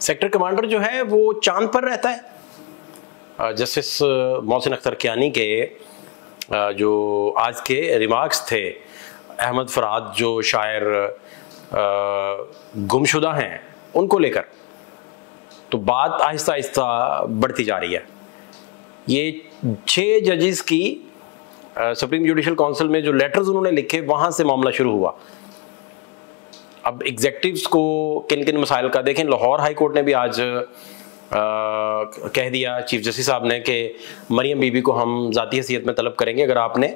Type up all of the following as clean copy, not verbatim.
Sector commander जो है वो चांद पर रहता है। जस्टिस मोहसिन अख्तर कियानी के जो आज के रिमार्क्स थे अहमद फराद जो शायर गुमशुदा हैं उनको लेकर, तो बात आहिस्ता आहिस्ता बढ़ती जा रही है। ये 6 जजेस की सुप्रीम जुडिशल काउंसिल में जो लेटर्स उन्होंने लिखे वहाँ से मामला शुरू हुआ। अब एग्जेक्टिव्स को किन किन मसाइल का देखें, लाहौर हाई कोर्ट ने भी आज कह दिया चीफ जस्टिस साहब ने कि मरियम बीबी को हम ज़ाती हैसियत में तलब करेंगे अगर आपने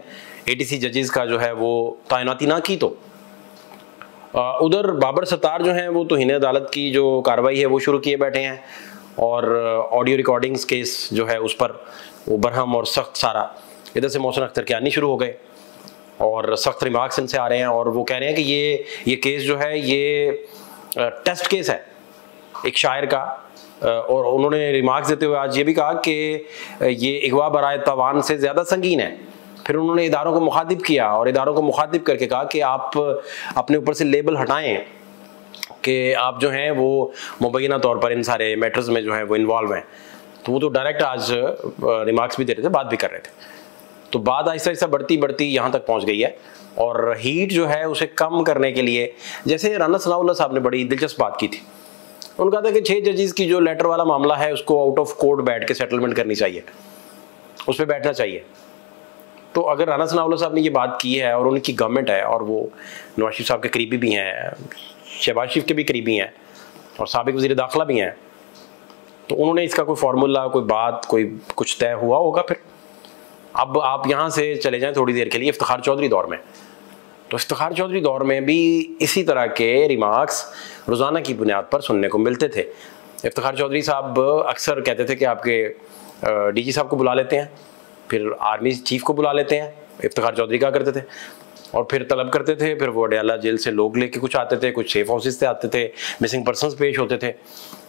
ATC जजेस का जो है वो तैनाती ना की तो। उधर बाबर सत्तार जो हैं वो तौहीन अदालत की जो कार्रवाई है वो शुरू किए बैठे हैं और ऑडियो रिकॉर्डिंग्स केस जो है उस पर वो बरहम और सख्त सारा। इधर से मोहसिन अख्तर कियानी शुरू हो गए और सख्त रिमार्क्स इनसे आ रहे हैं और वो कह रहे हैं कि ये केस जो है ये टेस्ट केस है एक शायर का। और उन्होंने रिमार्क्स देते हुए आज ये भी कहा कि ये अगवा बराए तवान से ज़्यादा संगीन है। फिर उन्होंने इदारों को मुखातिब किया और इदारों को मुखातिब करके कहा कि आप अपने ऊपर से लेबल हटाएं कि आप जो हैं वो मुबैना तौर पर इन सारे मैटर्स में जो है वो इन्वॉल्व हैं। तो वो तो डायरेक्ट आज रिमार्क्स भी दे रहे थे, बात भी कर रहे थे। तो बात आहिस्ता आहिस्ता बढ़ती बढ़ती यहाँ तक पहुँच गई है और हीट जो है उसे कम करने के लिए, जैसे राना सनाउल्लाह साहब ने बड़ी दिलचस्प बात की थी। उनका था कि 6 जजेस की जो लेटर वाला मामला है उसको आउट ऑफ कोर्ट बैठ के सेटलमेंट करनी चाहिए, उस पर बैठना चाहिए। तो अगर राना सनाउल्लाह साहब ने ये बात की है और उनकी गवर्नमेंट है और वो नवाज शरीफ साहब के करीबी भी हैं, शहबाज शरीफ के भी करीबी हैं और साबिक वज़ीर दाखिला भी हैं, तो उन्होंने इसका कोई फार्मूला, कोई बात, कोई कुछ तय हुआ होगा। फिर अब आप यहाँ से चले जाएं थोड़ी देर के लिए इफ्तिखार चौधरी दौर में, तो इफ्तिखार चौधरी दौर में भी इसी तरह के रिमार्क्स रोज़ाना की बुनियाद पर सुनने को मिलते थे। इफ्तिखार चौधरी साहब अक्सर कहते थे कि आपके DG साहब को बुला लेते हैं, फिर आर्मी चीफ को बुला लेते हैं। इफ्तिखार चौधरी क्या करते थे और फिर तलब करते थे, फिर वो अडयाला जेल से लोग लेके कुछ आते थे, कुछ सेफ हाउसेस से आते थे, मिसिंग पर्सनस पेश होते थे।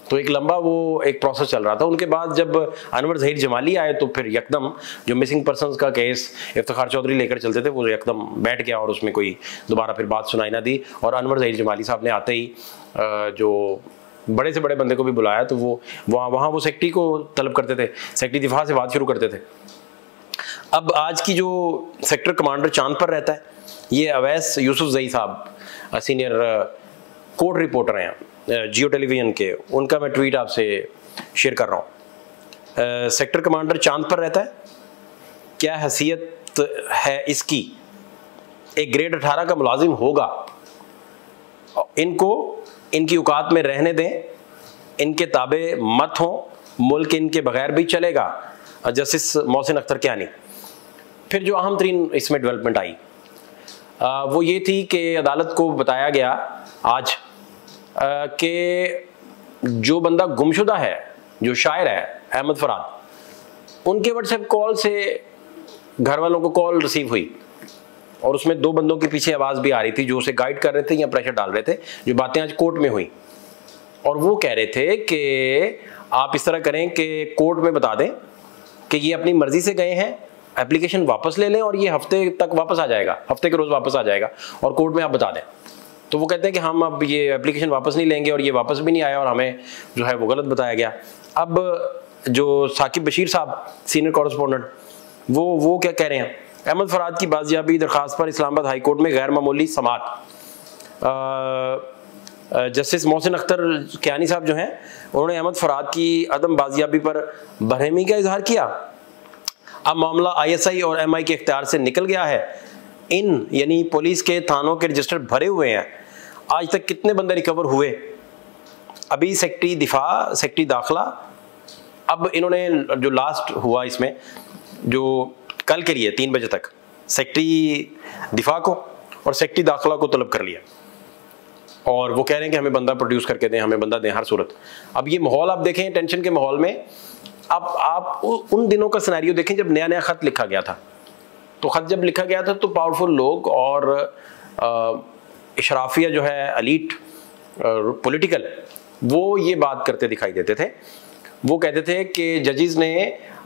तो एक लंबा वो एक प्रोसेस चल रहा था। उनके बाद जब अनवर ज़हीर जमाली आए तो फिर यकदम जो मिसिंग पर्सनस का केस इफ्तिखार चौधरी लेकर चलते थे वो यकदम बैठ गया और उसमें कोई दोबारा फिर बात सुनाई ना दी। और अनवर ज़हीर जमाली साहब ने आते ही जो बड़े से बड़े बंदे को भी बुलाया तो वो वहाँ वो सेक्रेटरी को तलब करते थे, सेक्रेटरी दिफा से बात शुरू करते थे। अब आज की जो सेक्टर कमांडर चांद पर रहता है ये अवैस यूसुफजई साहब सीनियर कोर्ट रिपोर्टर हैं जियो टेलीविज़न के, उनका मैं ट्वीट आपसे शेयर कर रहा हूँ। सेक्टर कमांडर चांद पर रहता है, क्या हैसियत है इसकी, एक ग्रेड 18 का मुलाजिम होगा, इनको इनकी औकात में रहने दें, इनके ताबे मत हों, मुल्क इनके बगैर भी चलेगा। जस्टिस मोहसिन अख्तर कियानी। फिर जो अहम तरीन इसमें डेवलपमेंट आई वो ये थी कि अदालत को बताया गया आज कि जो बंदा गुमशुदा है, जो शायर है अहमद फराद, उनके व्हाट्सएप कॉल से घर वालों को कॉल रिसीव हुई और उसमें 2 बंदों के पीछे आवाज़ भी आ रही थी जो उसे गाइड कर रहे थे या प्रेशर डाल रहे थे। जो बातें आज कोर्ट में हुई और वो कह रहे थे कि आप इस तरह करें कि कोर्ट में बता दें कि ये अपनी मर्जी से गए हैं, एप्लीकेशन वापस ले लें और ये हफ्ते तक वापस आ जाएगा, हफ्ते के रोज़ वापस आ जाएगा और कोर्ट में आप बता दें। तो वो कहते हैं कि हम अब ये एप्लीकेशन वापस नहीं लेंगे और ये वापस भी नहीं आया और हमें जो है वो गलत बताया गया। अब जो साकिब बशीर साहब सीनियर कॉरेस्पोंडेंट वो क्या कह रहे हैं, अहमद फराद की बाजियाबी दरख्वास्त पर इस्लामाबाद हाई कोर्ट में गैर मामूली समाअत। जस्टिस मोहसिन अख्तर कियानी साहब जो हैं उन्होंने अहमद फराद की अदम बाजियाबी पर बरहमी का इजहार किया। अब मामला ISI और MI के इख्तियार से निकल गया है। इन यानी पुलिस के थानों के रजिस्टर भरे हुए हैं। आज तक कितने बंदे रिकवर हुए? अभी सेक्रेटरी दिफा, सेक्रेटरी दाखिला, अब इन्होंने जो लास्ट हुआ इसमें जो कल के लिए 3 बजे तक सेक्रेटरी दिफा को और सेक्रेटरी दाखिला को तलब कर लिया और वो कह रहे हैं कि हमें बंदा प्रोड्यूस करके दें, हमें बंदा दें हर सूरत। अब ये माहौल आप देखें, टेंशन के माहौल में आप उन दिनों का सिनेरियो देखें जब नया नया ख़त लिखा गया था। तो ख़त जब लिखा गया था तो पावरफुल लोग और इशराफिया जो है एलीट पॉलिटिकल, वो ये बात करते दिखाई देते थे। वो कहते थे कि जजेस ने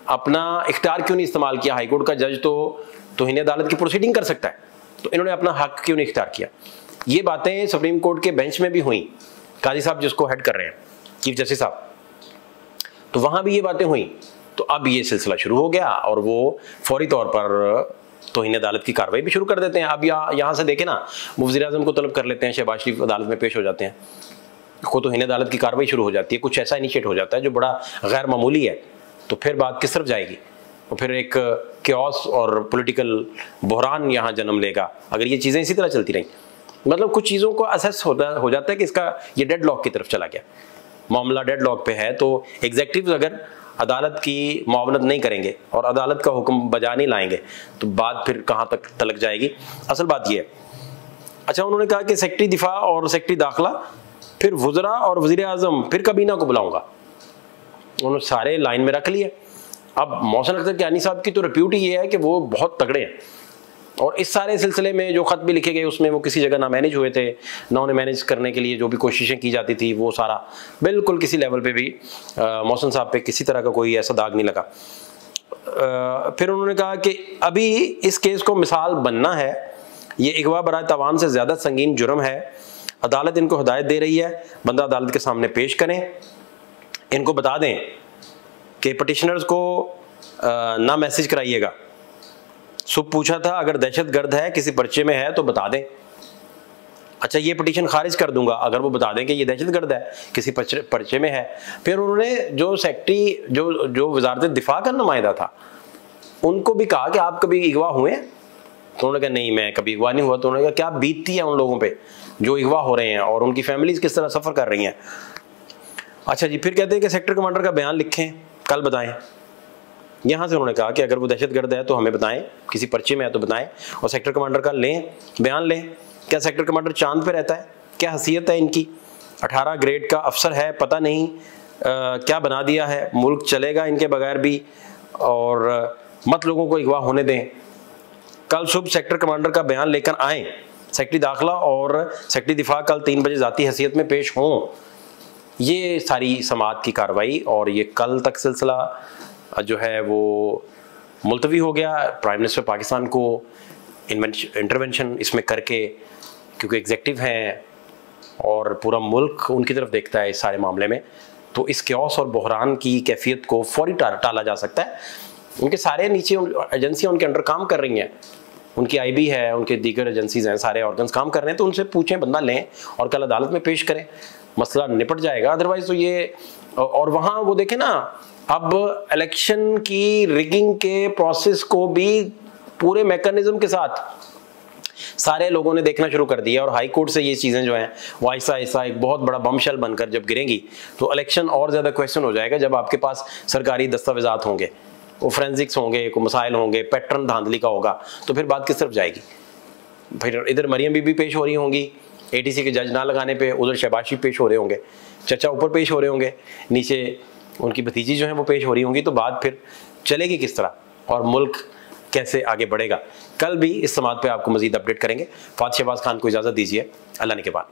अपना इख्तियार क्यों नहीं इस्तेमाल किया, हाईकोर्ट का जज तो तौहीन अदालत की प्रोसीडिंग कर सकता है, तो इन्होंने अपना हक क्यों नहीं इख्तियार किया। ये बातें सुप्रीम कोर्ट के बेंच में भी हुई। काजी साहब जिसको हेड कर रहे हैं चीफ जस्टिस साहब, तो वहाँ भी ये बातें हुई। तो अब ये सिलसिला शुरू हो गया और वो फौरी तौर पर तौहीन अदालत की कार्रवाई भी शुरू कर देते हैं। अब यहाँ से देखें ना, वज़ीर-ए-आज़म को तलब कर लेते हैं, शहबाज शरीफ अदालत में पेश हो जाते हैं, को तौहीन अदालत की कार्रवाई शुरू हो जाती है, कुछ ऐसा इनिशिएट हो जाता है जो बड़ा गैर मामूली है। तो फिर बात किस तरफ जाएगी? और फिर एक क्योस और पॉलिटिकल बहरान यहाँ जन्म लेगा अगर ये चीज़ें इसी तरह चलती रहीं। मतलब कुछ चीज़ों को असेस हो जाता है कि इसका ये डेडलॉक की तरफ चला गया, मामला डेडलॉक पे है। तो एग्जेक्टिव अगर अदालत की मुआवनत नहीं करेंगे और अदालत का हुक्म बजा नहीं लाएंगे तो बात फिर कहाँ तक तलक जाएगी। असल बात ये है, अच्छा उन्होंने कहा कि सेक्रेटरी दिफा और सेक्रेटरी दाखिला, फिर वज़रा और वज़ीर-ए-आज़म, फिर कबीना को बुलाऊंगा। उन्होंने सारे लाइन में रख लिए। अब मोहसिन अख्तर कियानी साहब की तो रिप्यूट ही ये है कि वो बहुत तगड़े हैं, और इस सारे सिलसिले में जो ख़त भी लिखे गए उसमें वो किसी जगह ना मैनेज हुए थे, ना उन्हें मैनेज करने के लिए जो भी कोशिशें की जाती थी वो सारा बिल्कुल किसी लेवल पे भी मोहसिन साहब पे किसी तरह का कोई ऐसा दाग नहीं लगा। फिर उन्होंने कहा कि अभी इस केस को मिसाल बनना है, ये अगवा बराए तावान से ज़्यादा संगीन जुर्म है, अदालत इनको हिदायत दे रही है बंदा अदालत के सामने पेश करें, इनको बता दें कि पटिशनर्स को ना मैसेज कराइएगा। सुबह पूछा था अगर दहशत गर्द है किसी पर्चे में है तो बता दें। अच्छा ये पिटीशन खारिज कर दूंगा अगर वो बता दें कि ये दहशत गर्द है किसी पर्चे में है। फिर उन्होंने जो सेक्रेटरी जो वजारत दिफा का नुमाइंदा था उनको भी कहा कि आप कभी अगवा हुए? तो उन्होंने कहा नहीं मैं कभी अगवा नहीं हुआ। तो उन्होंने कहा क्या बीतती है उन लोगों पे जो अगवा हो रहे हैं और उनकी फैमिलीज किस तरह सफ़र कर रही हैं। अच्छा जी, फिर कहते हैं कि सेक्टर कमांडर का बयान लिखें, कल बताएं। यहाँ से उन्होंने कहा कि अगर वो दहशतगर्द है तो हमें बताएं, किसी पर्चे में है तो बताएं, और सेक्टर कमांडर का लें, बयान लें। क्या सेक्टर कमांडर चांद पे रहता है? क्या हैसियत है इनकी? 18 ग्रेड का अफसर है, पता नहीं क्या बना दिया है, मुल्क चलेगा इनके बगैर भी, और मत लोगों को अगवा होने दें। कल सुबह सेक्टर कमांडर का बयान लेकर आएँ, सेक्रेटरी दाखिला और सेक्रेटरी दिफा कल 3 बजे ज़ाती हैसियत में पेश हों। ये सारी समाअत की कार्रवाई और ये कल तक सिलसिला जो है वो मुलतवी हो गया। प्राइम मिनिस्टर पाकिस्तान को इंटरवेंशन इसमें करके, क्योंकि एग्जेक्टिव हैं और पूरा मुल्क उनकी तरफ देखता है इस सारे मामले में, तो इस क्योस और बहरान की कैफियत को फौरी टाला जा सकता है। उनके सारे नीचे एजेंसियाँ उनके अंडर काम कर रही हैं, उनकी IB है, उनके दीगर एजेंसीज हैं, सारे ऑर्गन्स काम कर रहे हैं, तो उनसे पूछें, बंदा लें और कल अदालत में पेश करें, मसला निपट जाएगा। अदरवाइज तो ये, और वहाँ वो देखें ना, अब इलेक्शन की रिगिंग के प्रोसेस को भी पूरे मैकेनिज्म के साथ सारे लोगों ने देखना शुरू कर दिया, और हाई कोर्ट से ये चीज़ें जो हैं वो ऐसा एक बहुत बड़ा बमशेल बनकर जब गिरेंगी तो इलेक्शन और ज़्यादा क्वेश्चन हो जाएगा। जब आपके पास सरकारी दस्तावेजात होंगे, वो फोरेंसिक्स होंगे, को मसाइल होंगे, पैटर्न धांधली का होगा, तो फिर बात किस तरफ जाएगी? फिर इधर मरियम बीबी पेश हो रही होंगी ATC के जज ना लगाने पे, उधर शहबाज शरीफ पेश हो रहे होंगे, चचा ऊपर पेश हो रहे होंगे, नीचे उनकी भतीजी जो है वो पेश हो रही होंगी, तो बात फिर चलेगी किस तरह और मुल्क कैसे आगे बढ़ेगा? कल भी इस समाअत पे आपको मजीद अपडेट करेंगे। फात शहबाज खान को इजाज़त दीजिए, अल्लाह ने के बाद।